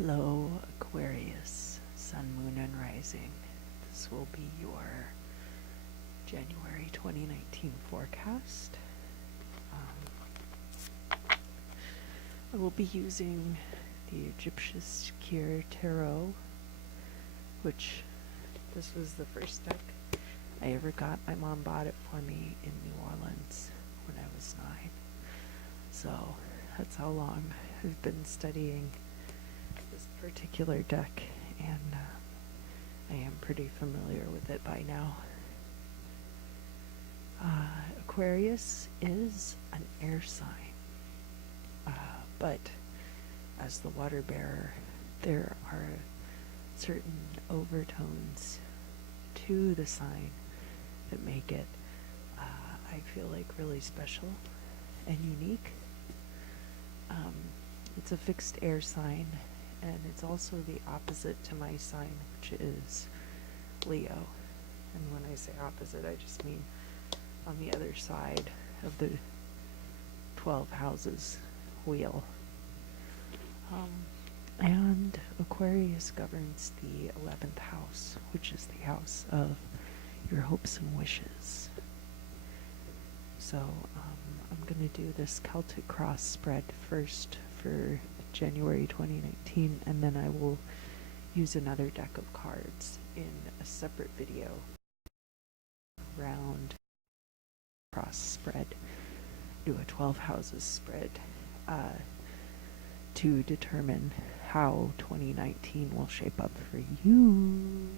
Hello, Aquarius, Sun, Moon, and Rising. This will be your January 2019 forecast. I will be using the Egyptian Kir Tarot, which this was the first deck I ever got. My mom bought it for me in New Orleans when I was 9. So that's how long I've been studying this particular deck, and I am pretty familiar with it by now. Aquarius is an air sign, but as the water bearer, there are certain overtones to the sign that make it, I feel like, really special and unique. It's a fixed air sign, and it's also the opposite to my sign, which is Leo. And when I say opposite, I just mean on the other side of the 12 houses wheel. And Aquarius governs the 11th house, which is the house of your hopes and wishes. So I'm going to do this Celtic cross spread first for January 2019, and then I will use another deck of cards in a separate video around cross spread, do a 12 houses spread to determine how 2019 will shape up for you.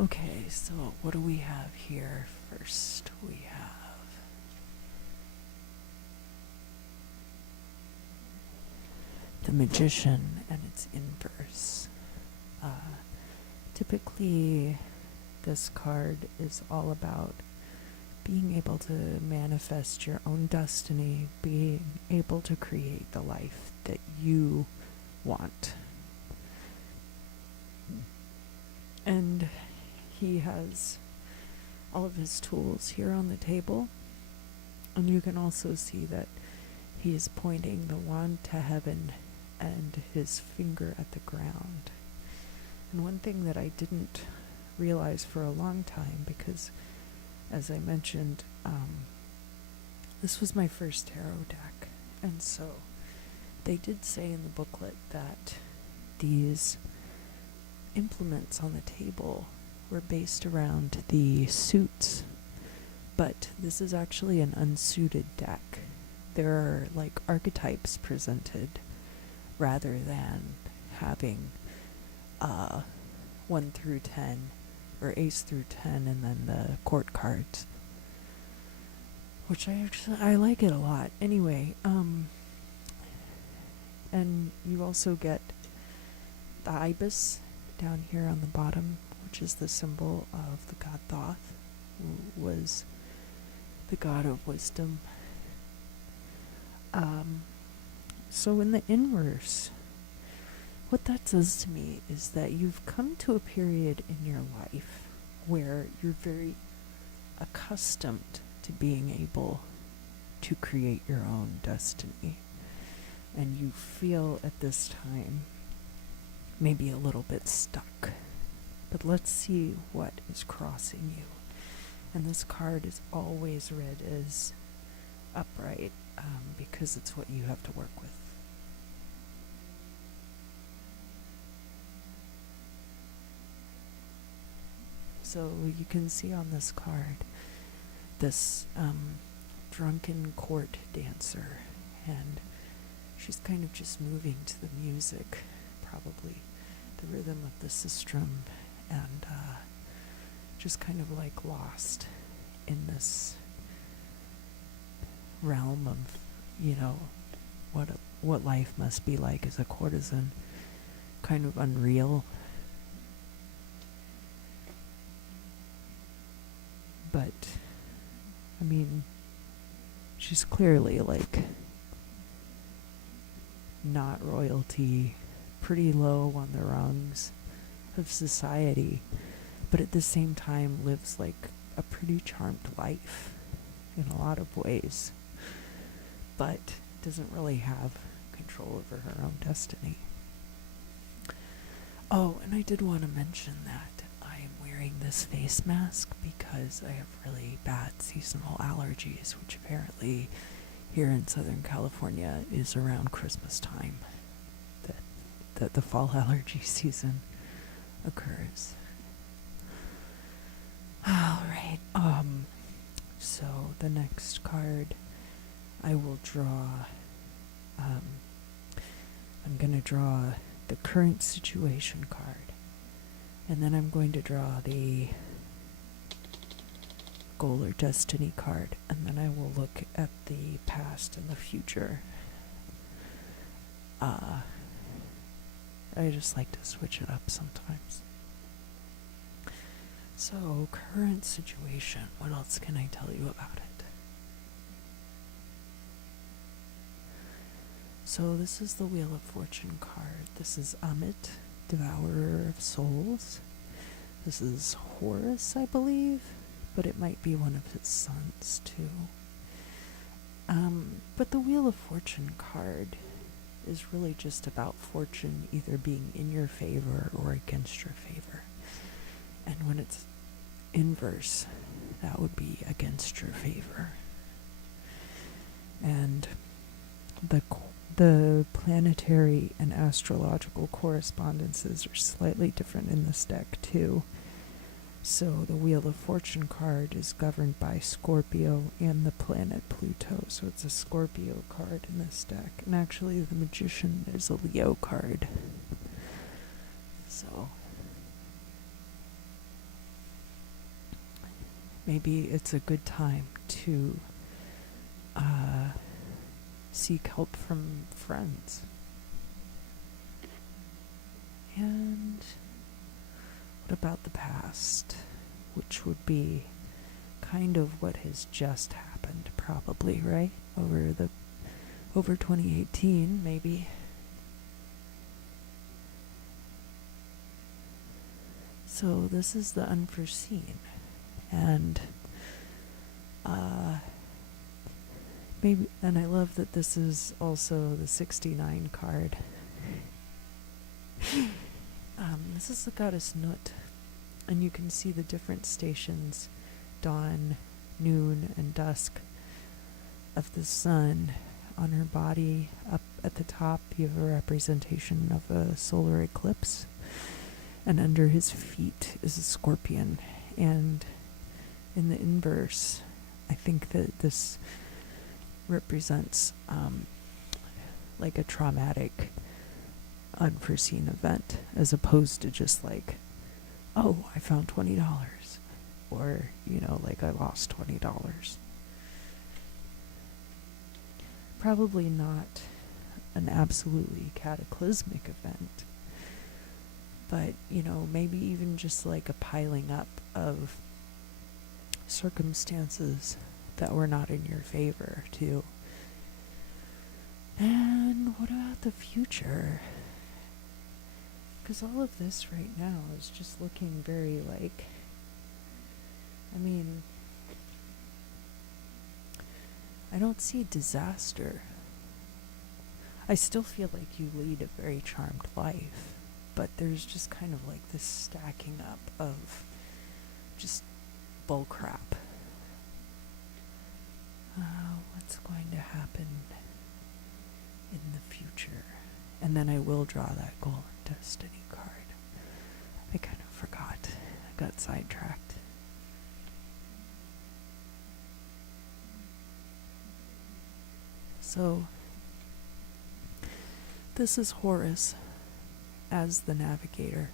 Okay, so what do we have here first? We have the Magician, and it's inverse. Typically, this card is all about being able to manifest your own destiny, being able to create the life that you want. And he has all of his tools here on the table, and you can also see that he is pointing the wand to heaven and his finger at the ground. And one thing that I didn't realize for a long time, because as I mentioned, this was my first tarot deck, and so they did say in the booklet that these implements on the table were based around the suits, but this is actually an unsuited deck. there are like archetypes presented rather than having 1 through 10 or ace through 10 and then the court cards, which I like it a lot. Anyway, and you also get the ibis down here on the bottom, which is the symbol of the god Thoth, who was the god of wisdom. So in the inverse, what that says to me is that you've come to a period in your life where you're very accustomed to being able to create your own destiny. And you feel at this time maybe a little bit stuck. But let's see what is crossing you. And this card is always read as upright because it's what you have to work with. So you can see on this card this drunken court dancer, and she's kind of just moving to the music, probably the rhythm of the sistrum, and just kind of like lost in this realm of, you know, what life must be like as a courtesan, kind of unreal. But, I mean, she's clearly like not royalty, pretty low on the rungs of society, but at the same time lives like a pretty charmed life in a lot of ways, but doesn't really have control over her own destiny. Oh, and I did want to mention that I am wearing this face mask because I have really bad seasonal allergies, which apparently here in Southern California is around Christmas time that the fall allergy season occurs. All right. So the next card I will draw. I'm going to draw the current situation card, and then I'm going to draw the goal or destiny card, and then I will look at the past and the future. I just like to switch it up sometimes. So, current situation. What else can I tell you about it? So this is the Wheel of Fortune card. This is Amit, Devourer of Souls. This is Horus, I believe, but it might be one of his sons too. But the Wheel of Fortune card is really just about fortune either being in your favor or against your favor. And when it's inverse, that would be against your favor. And the planetary and astrological correspondences are slightly different in this deck too. So the Wheel of Fortune card is governed by Scorpio and the planet Pluto. So it's a Scorpio card in this deck. And actually the Magician is a Leo card. So maybe it's a good time to seek help from friends. And what about the past? Which would be kind of what has just happened, probably, right? Over 2018, maybe. So this is the unforeseen. And maybe, and I love that this is also the 69 card. This is the goddess Nut, and you can see the different stations, dawn, noon, and dusk, of the sun on her body. Up at the top, you have a representation of a solar eclipse, and under his feet is a scorpion. And in the inverse, I think that this represents like a traumatic, unforeseen event, as opposed to just like, oh, I found $20, or, you know, like I lost $20. Probably not an absolutely cataclysmic event, but, you know, maybe even just like a piling up of circumstances that were not in your favor, too. And what about the future? Because all of this right now is just looking very like, I mean, I don't see disaster. I still feel like you lead a very charmed life, but there's just kind of like this stacking up of just bull crap. What's going to happen in the future? And then I will draw that Golden Destiny card. I kind of forgot. I got sidetracked. So, this is Horus as the Navigator.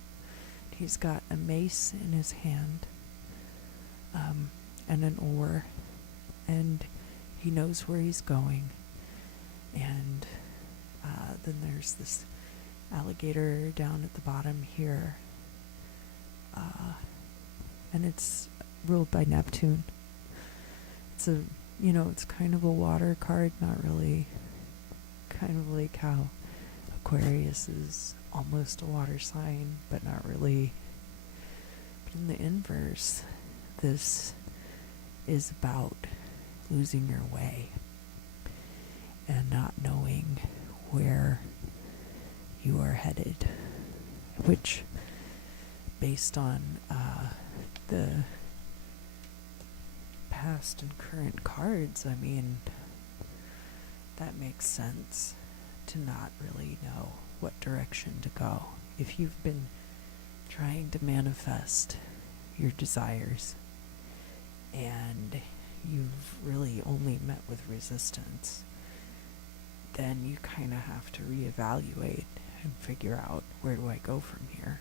He's got a mace in his hand, and an oar, and he knows where he's going. And then there's this alligator down at the bottom here, and it's ruled by Neptune. It's a, you know, it's kind of a water card, not really, kind of like how Aquarius is almost a water sign, but not really. But in the inverse, this is about losing your way and not knowing where you are headed, which, based on the past and current cards, I mean, that makes sense to not really know what direction to go. If you've been trying to manifest your desires and you've really only met with resistance, then you kind of have to reevaluate and figure out, where do I go from here?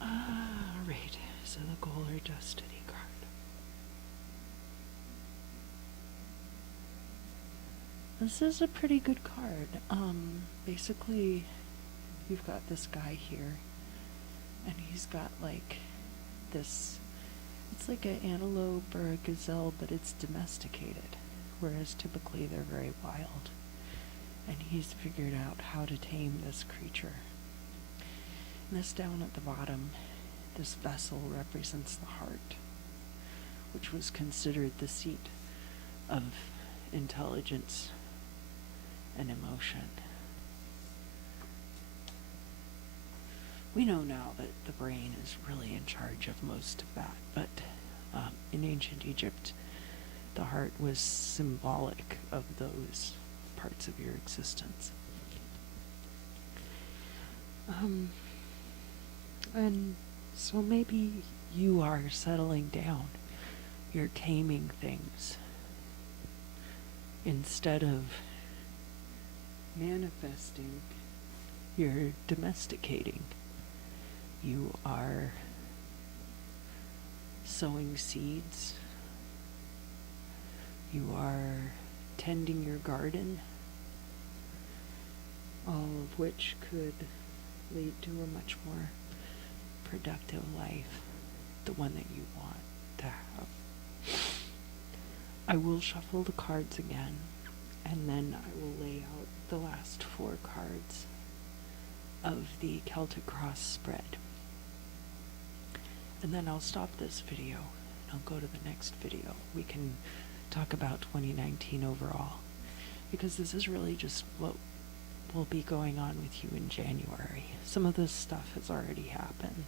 Alright, so the Golden Destiny card. This is a pretty good card. Basically, you've got this guy here, and he's got like this, it's like an antelope or a gazelle, but it's domesticated, whereas typically they're very wild. And he's figured out how to tame this creature. And this down at the bottom, this vessel represents the heart, which was considered the seat of intelligence and emotion. We know now that the brain is really in charge of most of that, but in ancient Egypt, the heart was symbolic of those parts of your existence. And so maybe you are settling down. You're taming things instead of manifesting. You're domesticating. You are sowing seeds. You are tending your garden, all of which could lead to a much more productive life, the one that you want to have. I will shuffle the cards again, and then I will lay out the last 4 cards of the Celtic Cross spread. And then I'll stop this video, and I'll go to the next video. We can talk about 2019 overall, because this is really just what will be going on with you in January. Some of this stuff has already happened.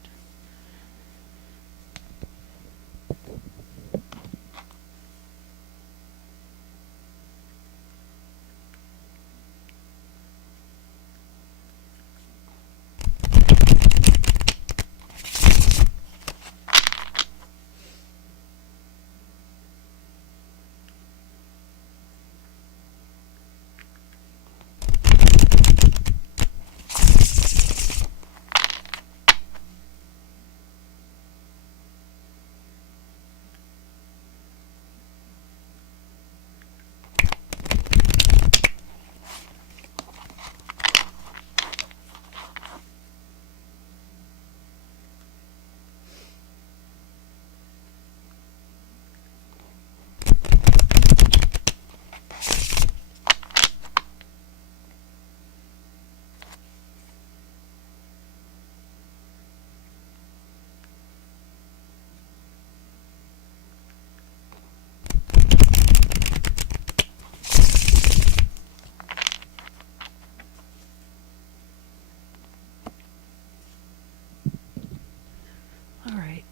Alright,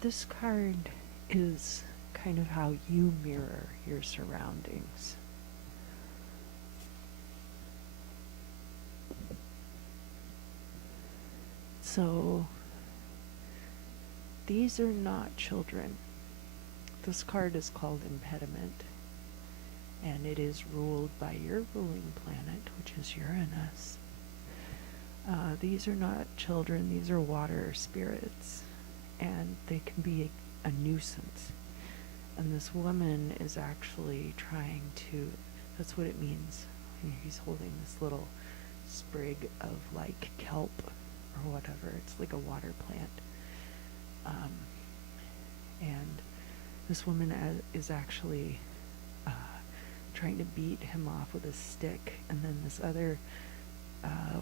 this card is kind of how you mirror your surroundings. So, these are not children. This card is called Impediment, and it is ruled by your ruling planet, which is Uranus. These are not children, these are water spirits, and they can be a nuisance. And this woman is actually trying to, that's what it means. He's holding this little sprig of like kelp or whatever. It's like a water plant. And this woman is actually trying to beat him off with a stick, and then this other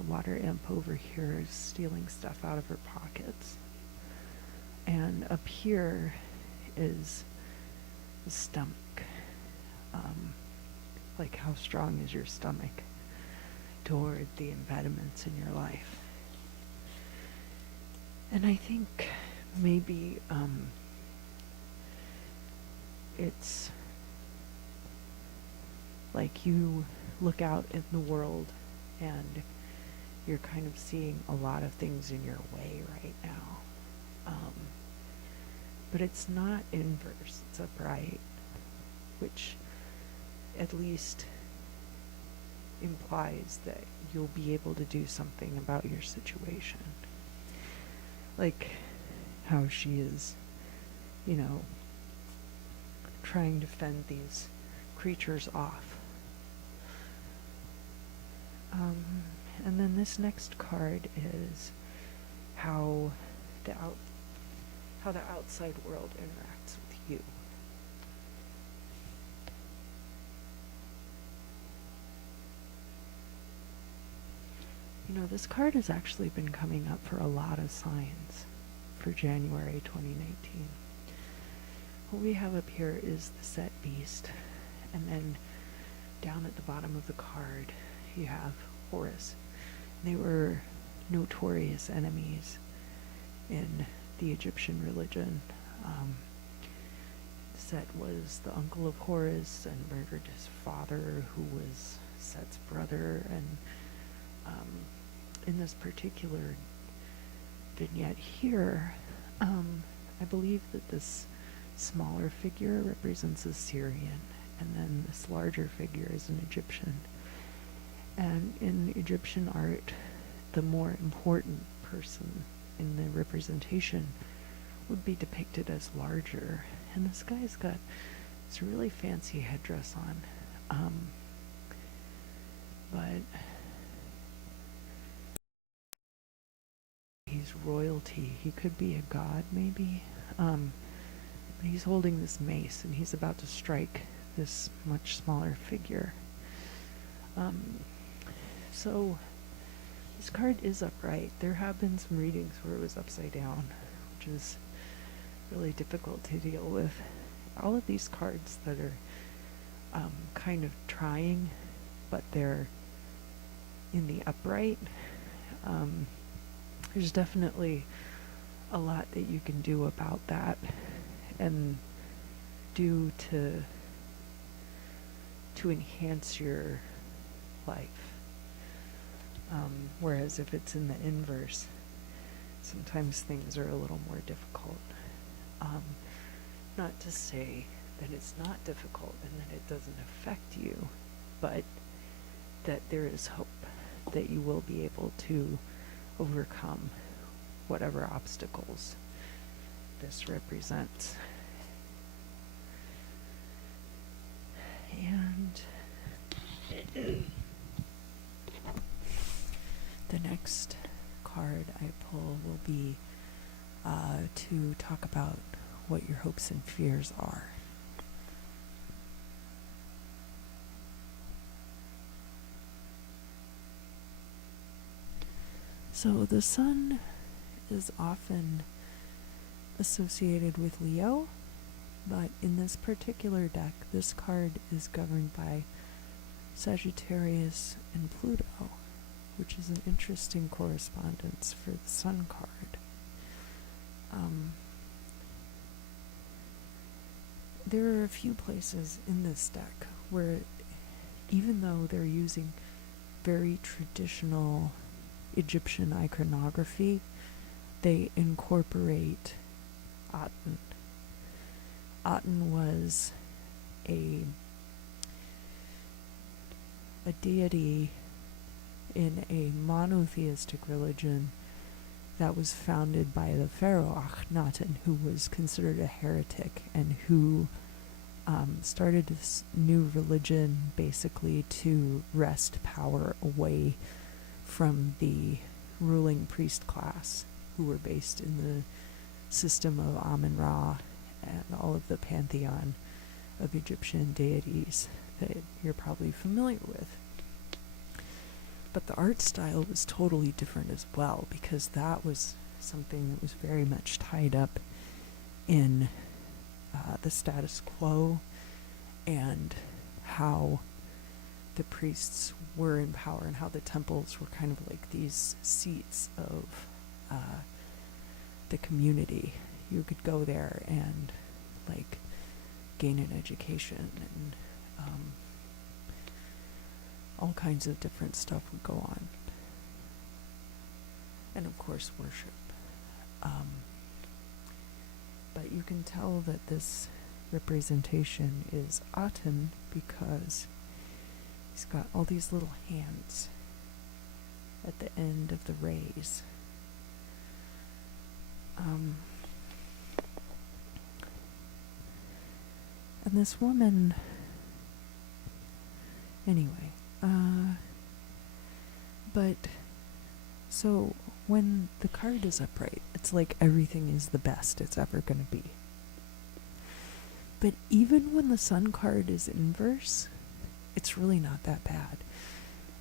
water imp over here is stealing stuff out of her pockets. And up here is the stomach. Like, how strong is your stomach toward the impediments in your life? And I think maybe it's like you look out in the world and you're kind of seeing a lot of things in your way right now. But it's not inverse, it's upright, which at least implies that you'll be able to do something about your situation. Like how she is, trying to fend these creatures off. And then this next card is how the outside world interacts with you. This card has actually been coming up for a lot of signs for January 2019. What we have up here is the set beast, and then down at the bottom of the card you have Horus. They were notorious enemies in the Egyptian religion. Set was the uncle of Horus and murdered his father, who was Set's brother, and in this particular vignette here, I believe that this smaller figure represents a Syrian, and then this larger figure is an Egyptian. And in Egyptian art, the more important person in the representation would be depicted as larger. And this guy's got this really fancy headdress on. But he's royalty. He could be a god, maybe. But he's holding this mace, and he's about to strike this much smaller figure. So this card is upright. There have been some readings where it was upside down, which is really difficult to deal with. All of these cards that are kind of trying, but they're in the upright, there's definitely a lot that you can do about that and do to enhance your life. Whereas if it's in the inverse, sometimes things are a little more difficult. Not to say that it's not difficult and that it doesn't affect you, but that there is hope that you will be able to overcome whatever obstacles this represents. And the next card I pull will be to talk about what your hopes and fears are. So the sun is often associated with Leo, but in this particular deck, this card is governed by Sagittarius and Pluto, which is an interesting correspondence for the sun card. there are a few places in this deck where, even though they're using very traditional Egyptian iconography, they incorporate Aten. Aten was a deity in a monotheistic religion that was founded by the pharaoh Akhenaten, who was considered a heretic and who started this new religion basically to wrest power away from the ruling priest class, who were based in the system of Amun-Ra and all of the pantheon of Egyptian deities that you're probably familiar with. But the art style was totally different as well, because that was something that was very much tied up in the status quo and how the priests were in power and how the temples were kind of like these seats of the community. You could go there and like gain an education, and all kinds of different stuff would go on, and of course worship. But you can tell that this representation is Aten because he's got all these little hands at the end of the rays. And this woman, anyway, but so when the card is upright, it's like everything is the best it's ever going to be. But even when the sun card is inverse, it's really not that bad.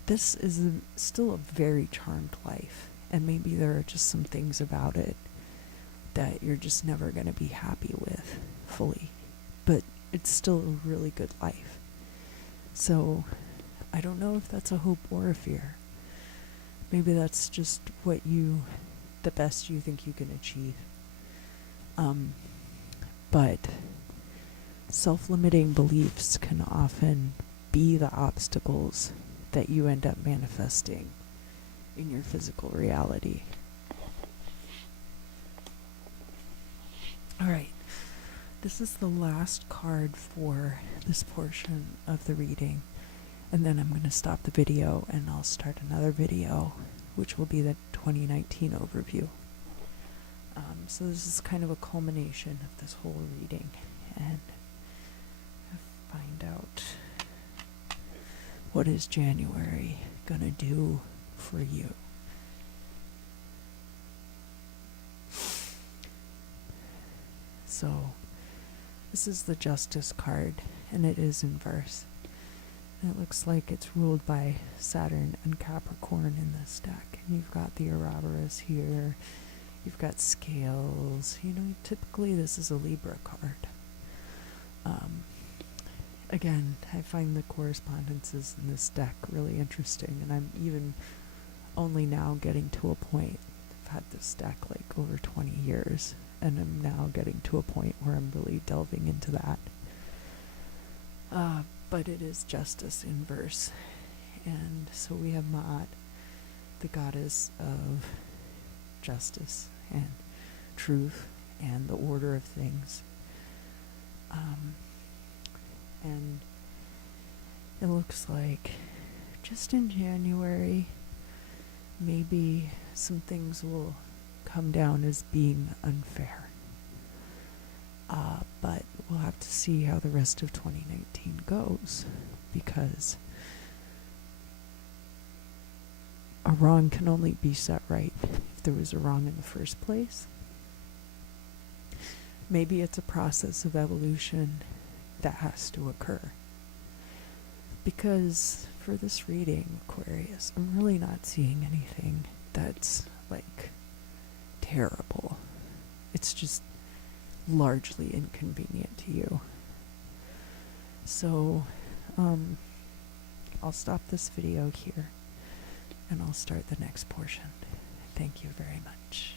This is still a very charmed life, and maybe there are just some things about it that you're just never going to be happy with fully, but it's still a really good life. So I don't know if that's a hope or a fear. Maybe that's just the best you think you can achieve. But self-limiting beliefs can often be the obstacles that you end up manifesting in your physical reality. Alright, this is the last card for this portion of the reading, and then I'm going to stop the video and I'll start another video, which will be the 2019 overview. So this is kind of a culmination of this whole reading, and find out what is January gonna do for you. So this is the Justice card, and it is in verse. And it looks like it's ruled by Saturn and Capricorn in this deck. And you've got the Ouroboros here. You've got scales. Typically this is a Libra card. Again, I find the correspondences in this deck really interesting, and I'm even only now getting to a point. I've had this deck like over 20 years, and I'm now getting to a point where I'm really delving into that. But it is Justice in verse, and so we have Ma'at, the goddess of justice and truth and the order of things. And it looks like just in January, maybe some things will come down as being unfair. But we'll have to see how the rest of 2019 goes, because a wrong can only be set right if there was a wrong in the first place. Maybe it's a process of evolution that has to occur. Because for this reading, Aquarius, I'm really not seeing anything that's like terrible. It's just largely inconvenient to you. So I'll stop this video here and I'll start the next portion. Thank you very much.